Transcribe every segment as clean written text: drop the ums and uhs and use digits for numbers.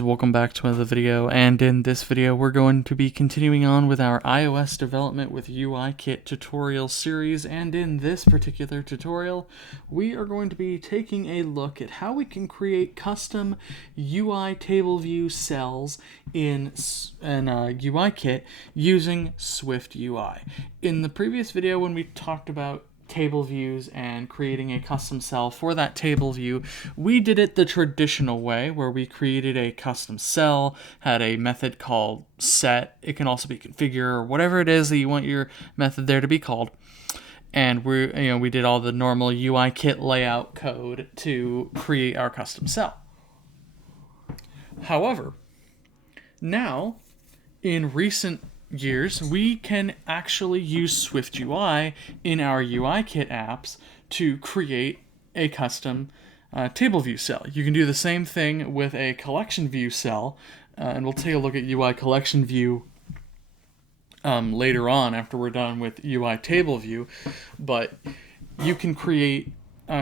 Welcome back to another video, and in this video we're going to be continuing on with our iOS development with UIKit tutorial series, and in this particular tutorial we are going to be taking a look at how we can create custom UITableViewCells in UIKit using SwiftUI. In the previous video when we talked about table views and creating a custom cell for that table view, we did it the traditional way where we created a custom cell, had a method called set. It can also be configure or whatever it is that you want your method there to be called. And we did all the normal UIKit layout code to create our custom cell. However, now in recent years, we can actually use SwiftUI in our UIKit apps to create a custom table view cell. You can do the same thing with a collection view cell, and we'll take a look at UI collection view later on after we're done with UITableView, but you can create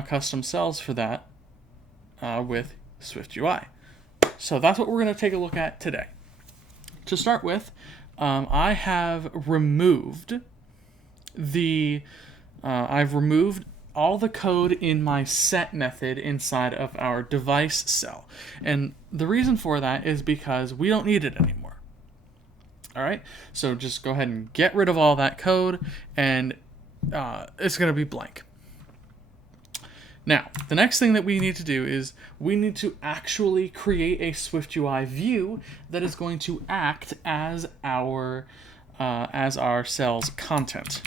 custom cells for that with SwiftUI. So that's what we're going to take a look at today. To start with, I have removed all the code in my set method inside of our device cell. And the reason for that is because we don't need it anymore. All right, so just go ahead and get rid of all that code, and it's going to be blank. Now, the next thing that we need to do is we need to actually create a SwiftUI view that is going to act as our cell's content.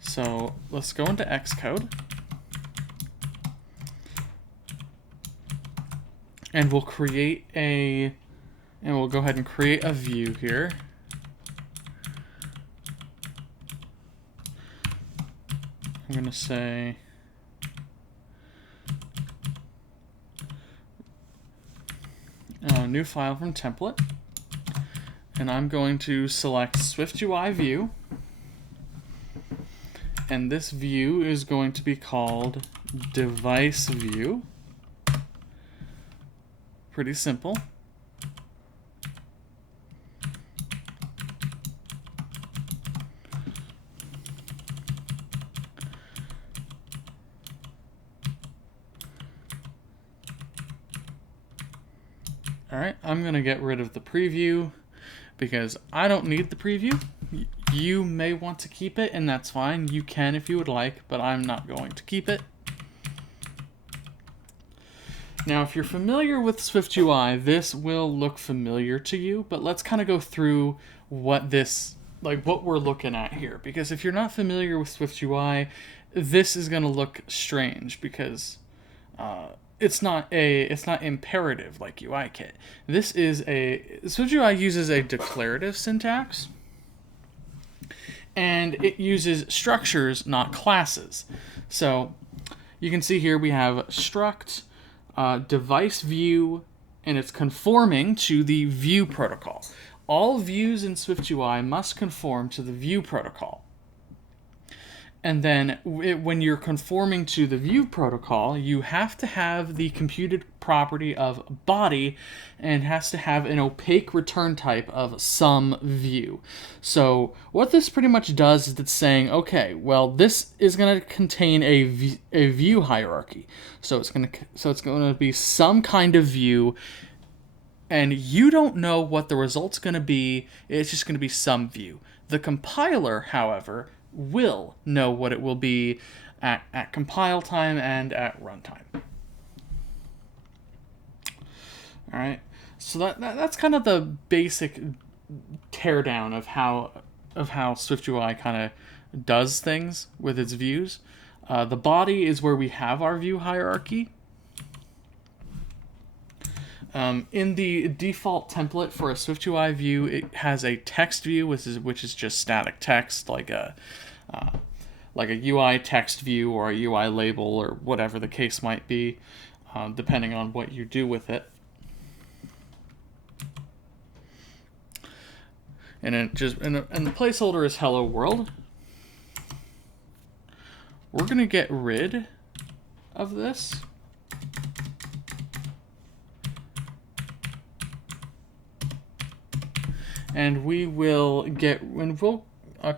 So let's go into Xcode, and we'll go ahead and create a view here. I'm going to say new file from template, and I'm going to select SwiftUI view, and this view is going to be called device view. Pretty simple. Alright, I'm going to get rid of the preview because I don't need the preview. You may want to keep it, and that's fine. You can if you would like, but I'm not going to keep it. Now, if you're familiar with SwiftUI, this will look familiar to you, but let's kind of go through what we're looking at here. Because if you're not familiar with SwiftUI, this is going to look strange because it's not imperative like UIKit. SwiftUI uses a declarative syntax, and it uses structures, not classes. So you can see here we have struct, device view, and it's conforming to the view protocol. All views in SwiftUI must conform to the view protocol. And then when you're conforming to the view protocol, you have to have the computed property of body, and has to have an opaque return type of some view. So what this pretty much does is it's saying, okay, well, this is going to contain a view hierarchy. So it's going to be some kind of view, and you don't know what the result's going to be. It's just going to be some view. The compiler, however, will know what it will be at compile time and at runtime. All right, so that's kind of the basic teardown of how SwiftUI kind of does things with its views. The body is where we have our view hierarchy. In the default template for a SwiftUI view, it has a text view, which is just static text, like a UI text view or a UI label or whatever the case might be, depending on what you do with it. And the placeholder is hello world. We're gonna get rid of this and we'll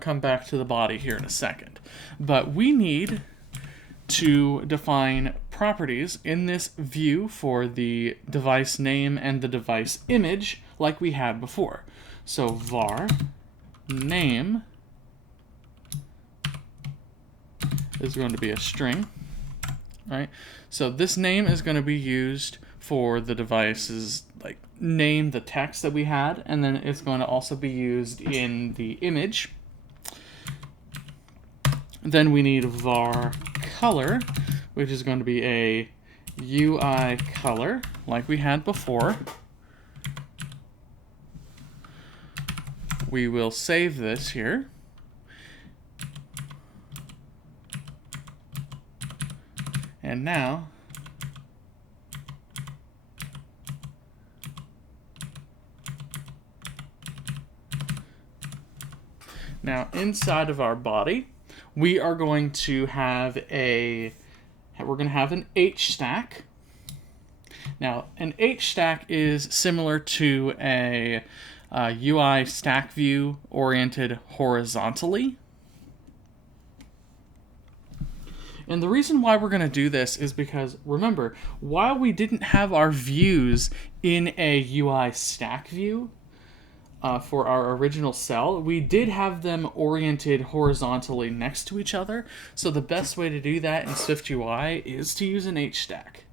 come back to the body here in a second. But we need to define properties in this view for the device name and the device image like we had before. So var name is going to be a string, right? So this name is going to be used for the device's like name, the text that we had, and then it's going to also be used in the image. Then we need var color, which is going to be a UI color like we had before. We will save this here. And now inside of our body, we are going to have an H stack. Now, an H stack is similar to a UI stack view oriented horizontally. And the reason why we're going to do this is because, remember, while we didn't have our views in a UI stack view for our original cell, we did have them oriented horizontally next to each other. So the best way to do that in SwiftUI is to use an H stack.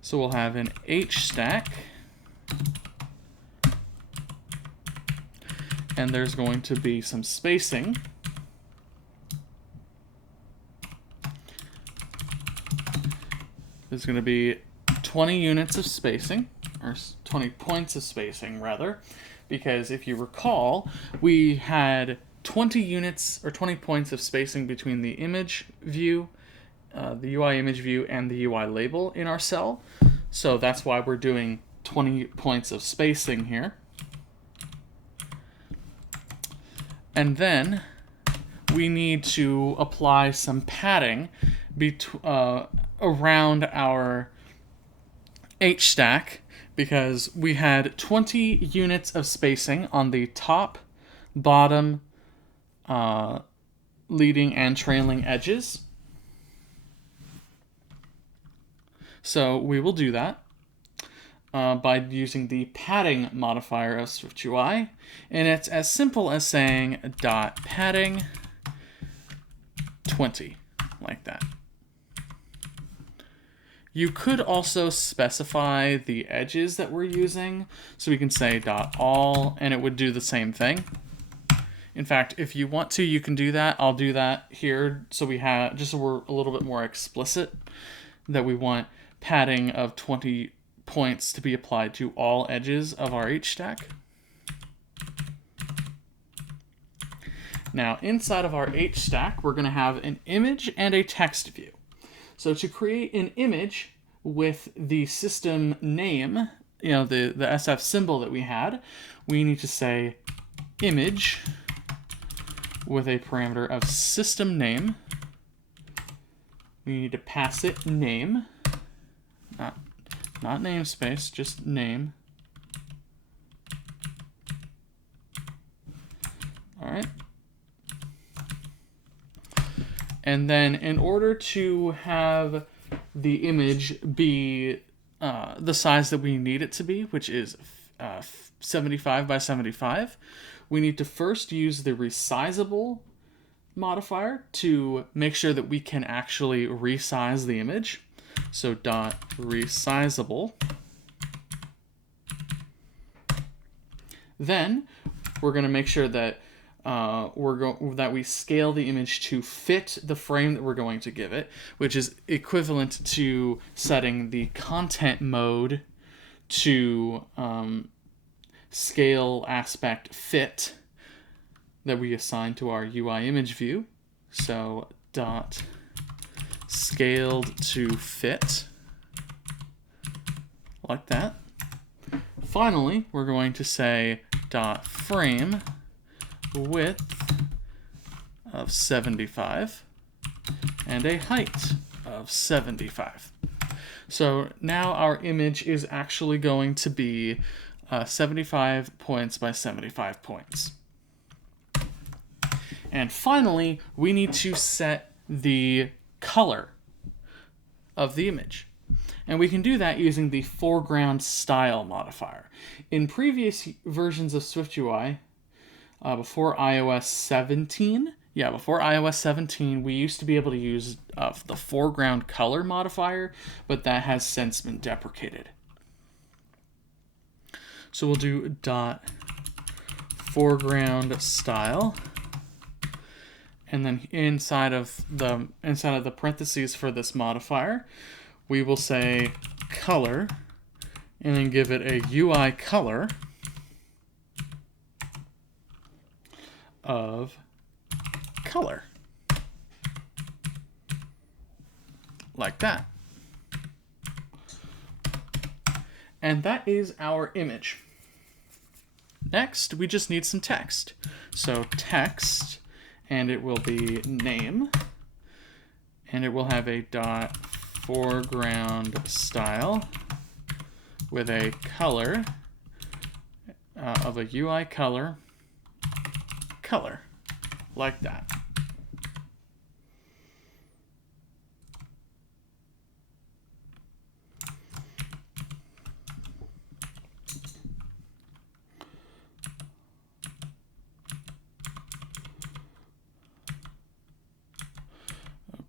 So we'll have an H stack, and there's going to be some spacing. There's going to be 20 units of spacing, or 20 points of spacing, rather, because if you recall, we had 20 units or 20 points of spacing between the image view, the UI image view, and the UI label in our cell. So that's why we're doing 20 points of spacing here. And then we need to apply some padding around our H stack, because we had 20 units of spacing on the top, bottom, leading, and trailing edges. So we will do that by using the padding modifier of SwiftUI, and it's as simple as saying .padding 20, like that. You could also specify the edges that we're using, so we can say .all, and it would do the same thing. In fact, if you want to, you can do that. I'll do that here, so we have, just so we're a little bit more explicit, that we want padding of 20 points to be applied to all edges of our H stack. Now, inside of our H stack, we're going to have an image and a text view. So to create an image with the system name, the SF symbol that we had, we need to say image with a parameter of system name. We need to pass it name, not namespace, just name. All right. And then in order to have the image be the size that we need it to be, which is 75 by 75, we need to first use the resizable modifier to make sure that we can actually resize the image. So .resizable. Then we're going to make sure that that we scale the image to fit the frame that we're going to give it, which is equivalent to setting the content mode to scale aspect fit that we assign to our UI image view. So scaled to fit, like that. Finally, we're going to say frame width of 75 and a height of 75. So now our image is actually going to be 75 points by 75 points. And finally, we need to set the color of the image. And we can do that using the foreground style modifier. In previous versions of SwiftUI, before iOS 17, we used to be able to use the foreground color modifier, but that has since been deprecated. So we'll do dot foreground style, and then inside of the parentheses for this modifier, we will say color, and then give it a UI color of color, like that. And that is our image. Next, we just need some text. So text, and it will be name, and it will have a dot foreground style with a color of a UI color, like that.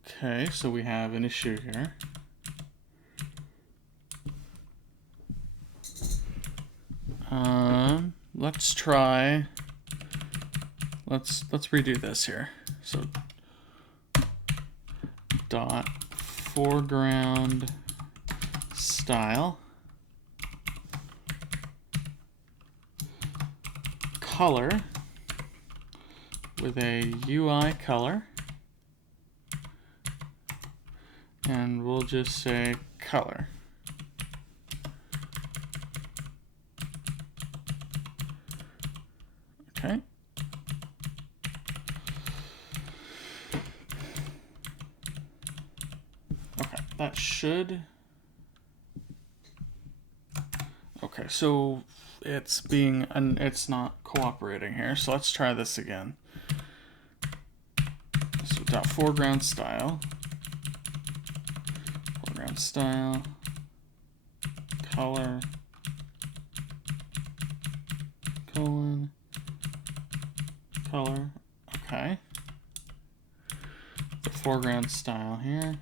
Okay, so we have an issue here. Let's redo this here. So dot foreground style color with a UI color, and we'll just say color. Okay. Okay, that should. Okay, so it's not cooperating here. So let's try this again. So dot foreground style, color, colon, color. Okay. The foreground style here.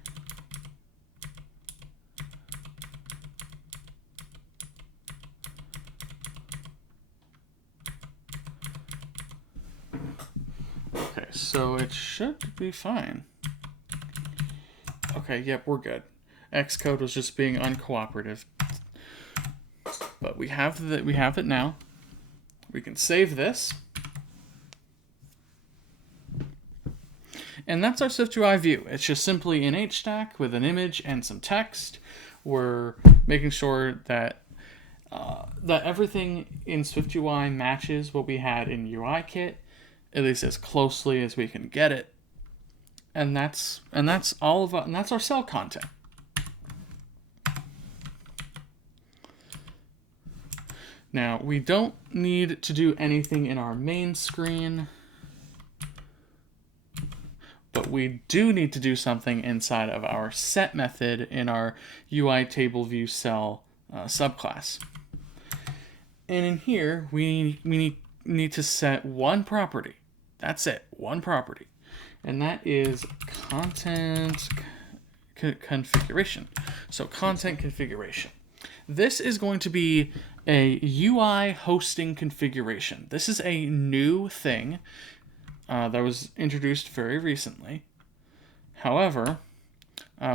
Okay, so it should be fine. Okay, yep, we're good. Xcode was just being uncooperative. But we have it now. We can save this. And that's our SwiftUI view. It's just simply an HStack with an image and some text. We're making sure that that everything in SwiftUI matches what we had in UIKit, at least as closely as we can get it. And that's our cell content. Now, we don't need to do anything in our main screen, but we do need to do something inside of our set method in our UITableViewCell subclass. And in here, we need to set one property. That's it, one property. And that is content configuration. So content configuration. This is going to be a UI hosting configuration. This is a new thing that was introduced very recently. However,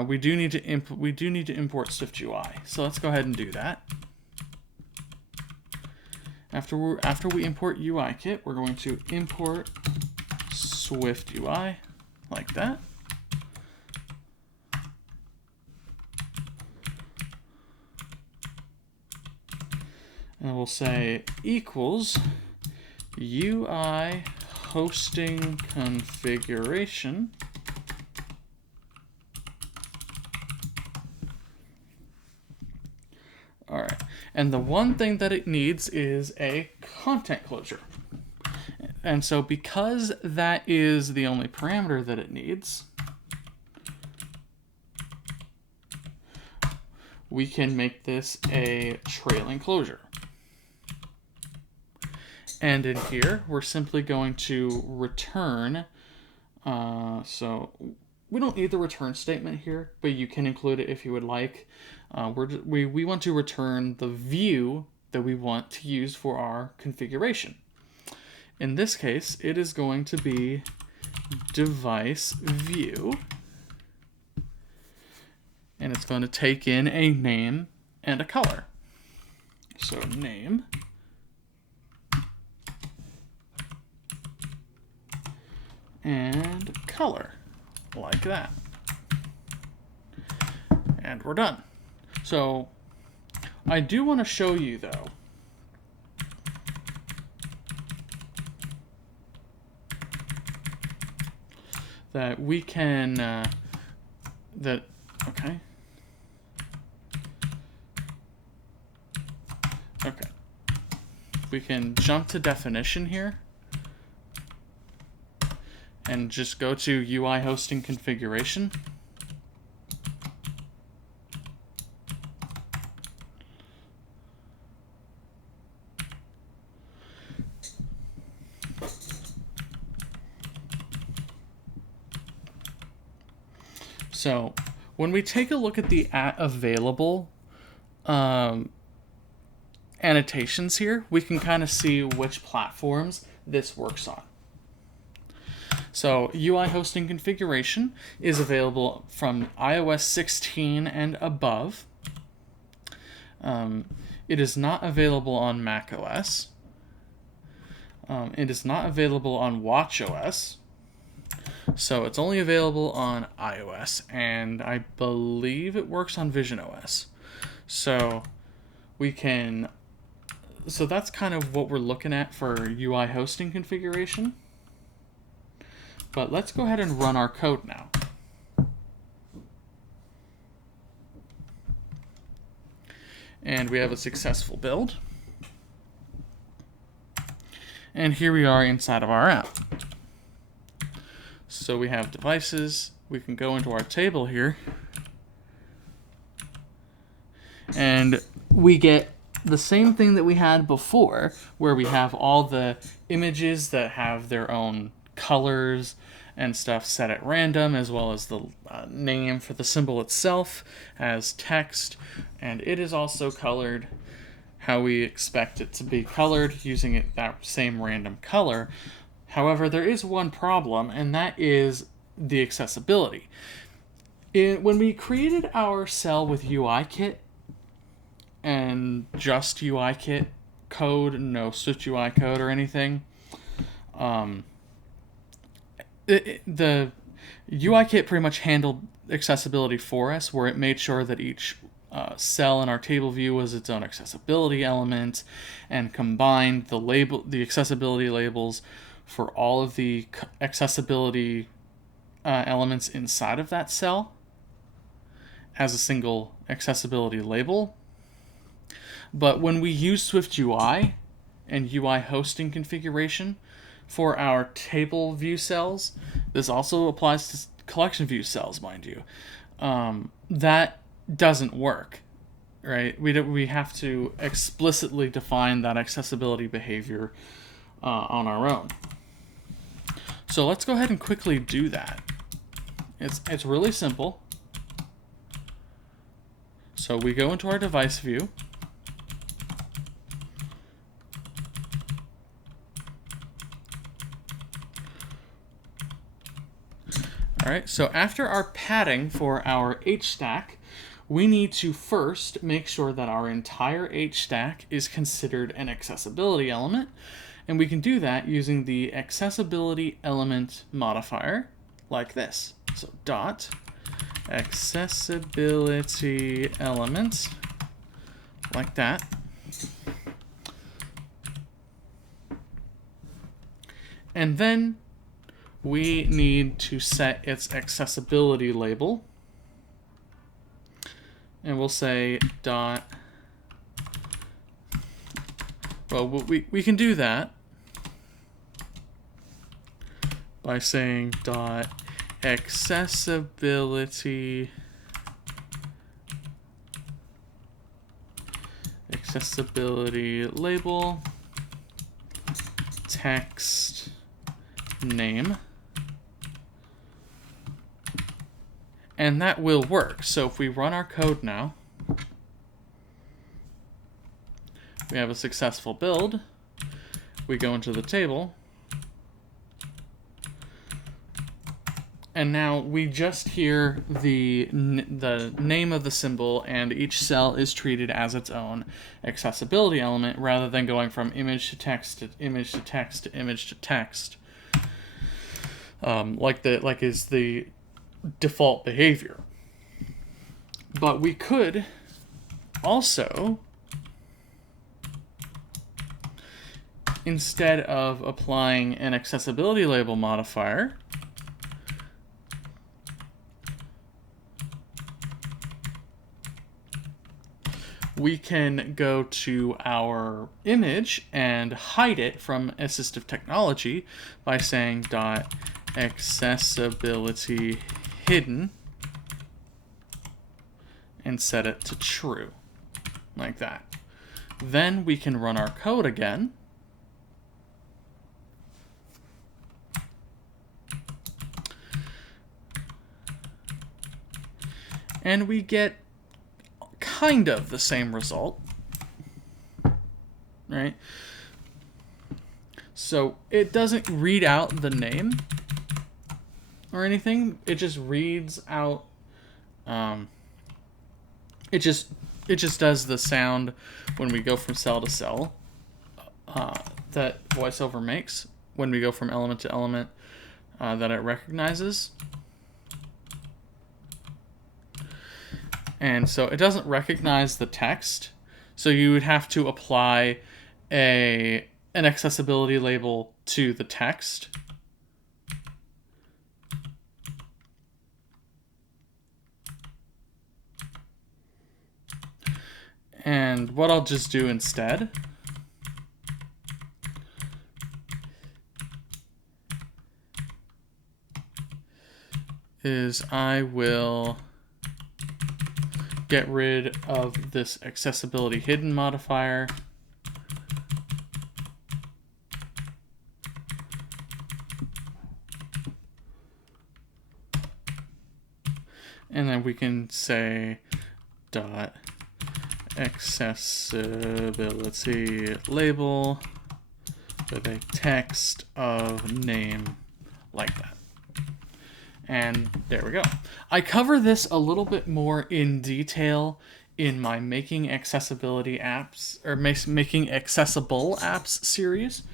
we do need to import SwiftUI. So let's go ahead and do that. After we import UIKit, we're going to import SwiftUI like that. And we'll say equals UI hosting configuration. All right. And the one thing that it needs is a content closure. And so because that is the only parameter that it needs, we can make this a trailing closure. And in here, we're simply going to return, so we don't need the return statement here, but you can include it if you would like. We want to return the view that we want to use for our configuration. In this case, it is going to be device view, and it's going to take in a name and a color. So name and color, like that. And we're done. So I do want to show you, though, that we can, okay. Okay. We can jump to definition here and just go to UI hosting configuration. So when we take a look at the @available annotations here, we can kind of see which platforms this works on. So UI hosting configuration is available from iOS 16 and above. It is not available on macOS. It is not available on watchOS. So it's only available on iOS, and I believe it works on visionOS. So that's kind of what we're looking at for UI hosting configuration. But let's go ahead and run our code now. And we have a successful build. And here we are inside of our app. So we have devices. We can go into our table here. And we get the same thing that we had before, where we have all the images that have their own colors and stuff set at random, as well as the name for the symbol itself as text, and it is also colored how we expect it to be colored, using that same random color. However, there is one problem, and that is the accessibility. When we created our cell with UIKit and just UIKit code, no SwiftUI code or anything, the UIKit pretty much handled accessibility for us, where it made sure that each cell in our table view was its own accessibility element, and combined the accessibility labels for all of the accessibility elements inside of that cell as a single accessibility label. But when we use SwiftUI and UI hosting configuration for our table view cells, this also applies to collection view cells, mind you, that doesn't work, right? We have to explicitly define that accessibility behavior on our own. So let's go ahead and quickly do that. It's really simple. So we go into our device view. All right, so after our padding for our H stack, we need to first make sure that our entire H stack is considered an accessibility element. And we can do that using the accessibility element modifier like this. So dot accessibility element, like that. And then we need to set its accessibility label. And we'll say dot Well, we can do that by saying dot accessibility label text name, and that will work. So if we run our code now, we have a successful build. We go into the table, and now we just hear the name of the symbol, and each cell is treated as its own accessibility element rather than going from image to text to image to text to image to text, like is the default behavior. But we could also, instead of applying an accessibility label modifier, we can go to our image and hide it from assistive technology by saying dot accessibility hidden and set it to true, like that. Then we can run our code again. And we get kind of the same result, right? So it doesn't read out the name or anything. It just reads out. It just does the sound when we go from cell to cell that VoiceOver makes when we go from element to element that it recognizes. And so it doesn't recognize the text, so you would have to apply an accessibility label to the text. And what I'll just do instead is I will get rid of this accessibility hidden modifier. And then we can say dot accessibility label with a text of name, like that. And there we go. I cover this a little bit more in detail in my Making Accessibility Apps, or Making Accessible Apps series.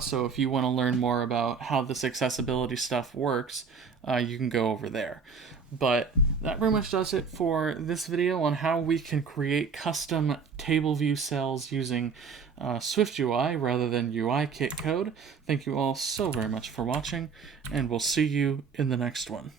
So if you want to learn more about how this accessibility stuff works, you can go over there. But that pretty much does it for this video on how we can create custom table view cells using SwiftUI rather than UIKit code. Thank you all so very much for watching, and we'll see you in the next one.